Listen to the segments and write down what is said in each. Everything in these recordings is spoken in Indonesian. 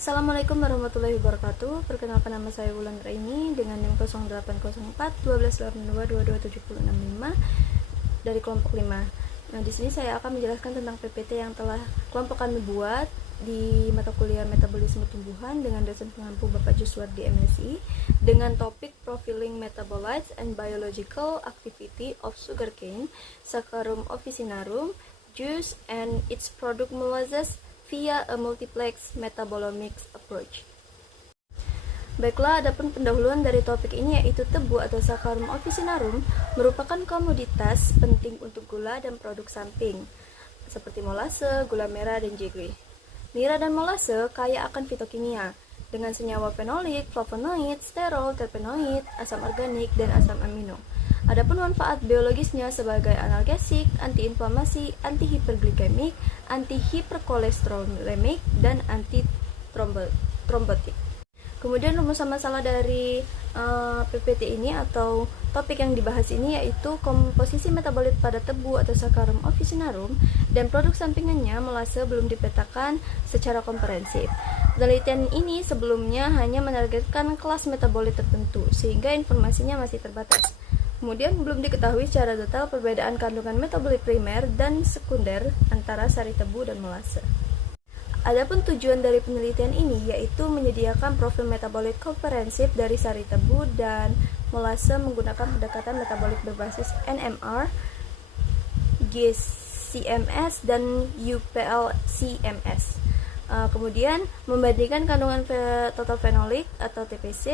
Assalamualaikum warahmatullahi wabarakatuh. Perkenalkan, nama saya Wulan Raini dengan NIM 0804 1282227065 dari kelompok 5. Nah, di sini saya akan menjelaskan tentang PPT yang telah kelompok kami buat di mata kuliah Metabolisme Tumbuhan dengan dosen pengampu Bapak Juswardi MSI dengan topik Profiling Metabolites and Biological Activity of Sugarcane, Saccharum officinarum, Juice and its product molasses via a multiplex metabolomics approach. Baiklah, adapun pendahuluan dari topik ini yaitu tebu atau Saccharum officinarum merupakan komoditas penting untuk gula dan produk samping seperti molase, gula merah, dan jaggery. Nira dan molase kaya akan fitokimia dengan senyawa fenolik, flavonoid, sterol, terpenoid, asam organik, dan asam amino. Adapun manfaat biologisnya sebagai analgesik, antiinflamasi, antihiperglikemik, antihiperkolesterolemik, dan antitrombotik. Kemudian rumusan masalah dari PPT ini atau topik yang dibahas ini yaitu komposisi metabolit pada tebu atau Saccharum officinarum dan produk sampingannya molase belum dipetakan secara komprehensif. Penelitian ini sebelumnya hanya menargetkan kelas metabolit tertentu sehingga informasinya masih terbatas. Kemudian belum diketahui secara detail perbedaan kandungan metabolit primer dan sekunder antara sari tebu dan molase. Adapun tujuan dari penelitian ini yaitu menyediakan profil metabolit komprehensif dari sari tebu dan molase menggunakan pendekatan metabolit berbasis NMR, GCMS, dan UPL-CMS. Kemudian membandingkan kandungan total fenolik atau TPC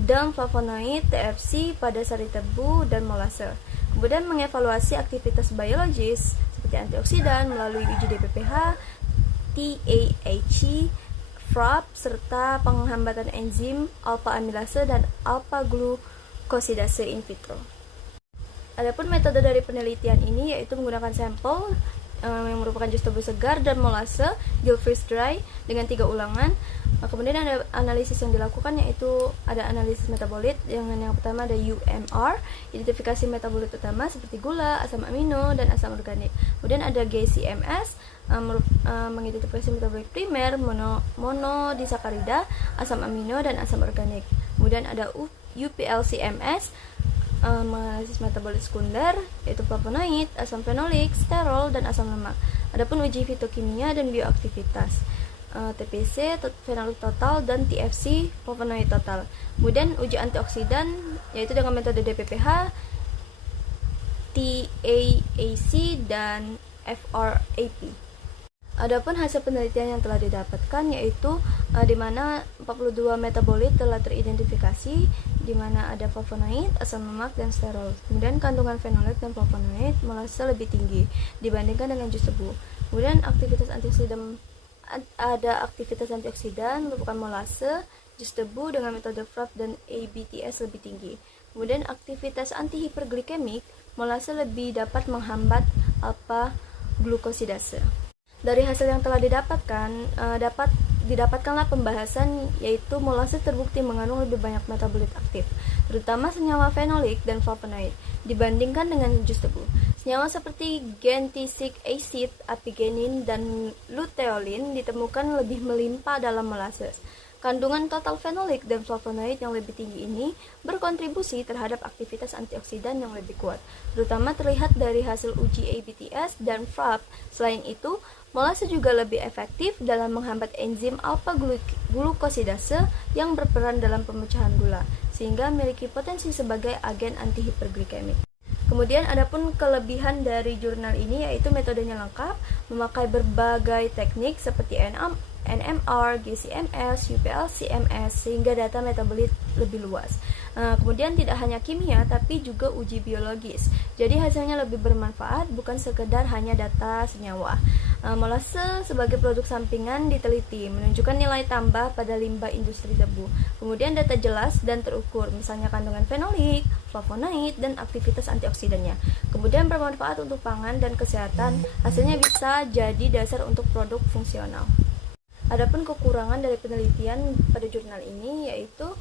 dan flavonoid TFC pada sari tebu dan molase. Kemudian mengevaluasi aktivitas biologis seperti antioksidan melalui uji DPPH, TAHC, FRAP, serta penghambatan enzim alpha amilase dan alpha glucosidase in vitro. Adapun metode dari penelitian ini yaitu menggunakan sampel yang merupakan jus tebu segar dan molase gel freeze dry dengan 3 ulangan. Kemudian ada analisis yang dilakukan yaitu ada analisis metabolit yang pertama ada UMR, identifikasi metabolit utama seperti gula, asam amino, dan asam organik. Kemudian ada GCMS, mengidentifikasi metabolit primer, monodisakarida, asam amino, dan asam organik. Kemudian ada UPL-CMS, menganalisis metabolit sekunder yaitu flavonoid, asam fenolik, sterol, dan asam lemak. Adapun uji fitokimia dan bioaktivitas TPC, fenolik total, dan TFC, flavonoid total. Kemudian uji antioksidan yaitu dengan metode DPPH, TAAC, dan FRAP. Adapun hasil penelitian yang telah didapatkan yaitu di mana 42 metabolit telah teridentifikasi di mana ada flavonoid, asam lemak, dan sterol. Kemudian kandungan fenolik dan flavonoid molase lebih tinggi dibandingkan dengan jus tebu. Kemudian ada aktivitas antioksidan merupakan molase, jus tebu dengan metode FRAP dan ABTS lebih tinggi. Kemudian aktivitas antihiperglikemik, molase lebih dapat menghambat alpha glucosidase. Dari hasil yang telah didapatkanlah pembahasan yaitu molase terbukti mengandung lebih banyak metabolit aktif, terutama senyawa fenolik dan flavonoid dibandingkan dengan jus tebu. Senyawa seperti gentisic acid, apigenin, dan luteolin ditemukan lebih melimpah dalam molase. Kandungan total fenolik dan flavonoid yang lebih tinggi ini berkontribusi terhadap aktivitas antioksidan yang lebih kuat, terutama terlihat dari hasil uji ABTS dan FRAP. Selain itu, molase juga lebih efektif dalam menghambat enzim alpha glucosidase yang berperan dalam pemecahan gula, sehingga memiliki potensi sebagai agen antihiperglikemik. Kemudian adapun kelebihan dari jurnal ini yaitu metodenya lengkap, memakai berbagai teknik seperti NMR, GCMS, UPL-CMS sehingga data metabolit lebih luas. Kemudian tidak hanya kimia tapi juga uji biologis. Jadi hasilnya lebih bermanfaat, bukan sekedar hanya data senyawa. Molase sebagai produk sampingan diteliti menunjukkan nilai tambah pada limbah industri tebu. Kemudian data jelas dan terukur, misalnya kandungan fenolik, flavonoid, dan aktivitas antioksidannya. Kemudian bermanfaat untuk pangan dan kesehatan. Hasilnya bisa jadi dasar untuk produk fungsional. Adapun kekurangan dari penelitian pada jurnal ini yaitu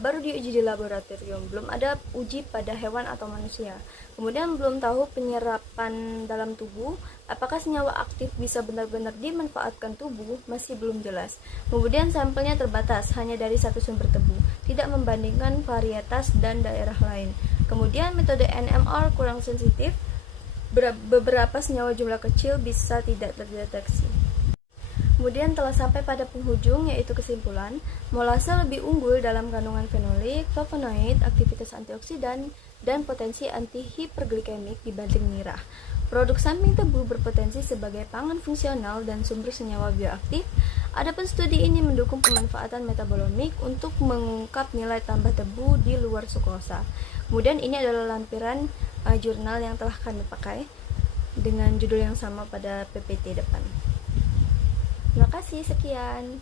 baru diuji di laboratorium, belum ada uji pada hewan atau manusia. Kemudian belum tahu penyerapan dalam tubuh, apakah senyawa aktif bisa benar-benar dimanfaatkan tubuh, masih belum jelas. Kemudian sampelnya terbatas, hanya dari satu sumber tebu, tidak membandingkan varietas dan daerah lain. Kemudian metode NMR kurang sensitif, beberapa senyawa jumlah kecil bisa tidak terdeteksi. Kemudian telah sampai pada penghujung, yaitu kesimpulan, molase lebih unggul dalam kandungan fenolik, flavonoid, aktivitas antioksidan, dan potensi anti-hiperglikemik dibanding nira. Produk samping tebu berpotensi sebagai pangan fungsional dan sumber senyawa bioaktif. Adapun studi ini mendukung pemanfaatan metabolomik untuk mengungkap nilai tambah tebu di luar sukrosa. Kemudian ini adalah lampiran jurnal yang telah kami pakai dengan judul yang sama pada PPT depan. Terima kasih, sekian.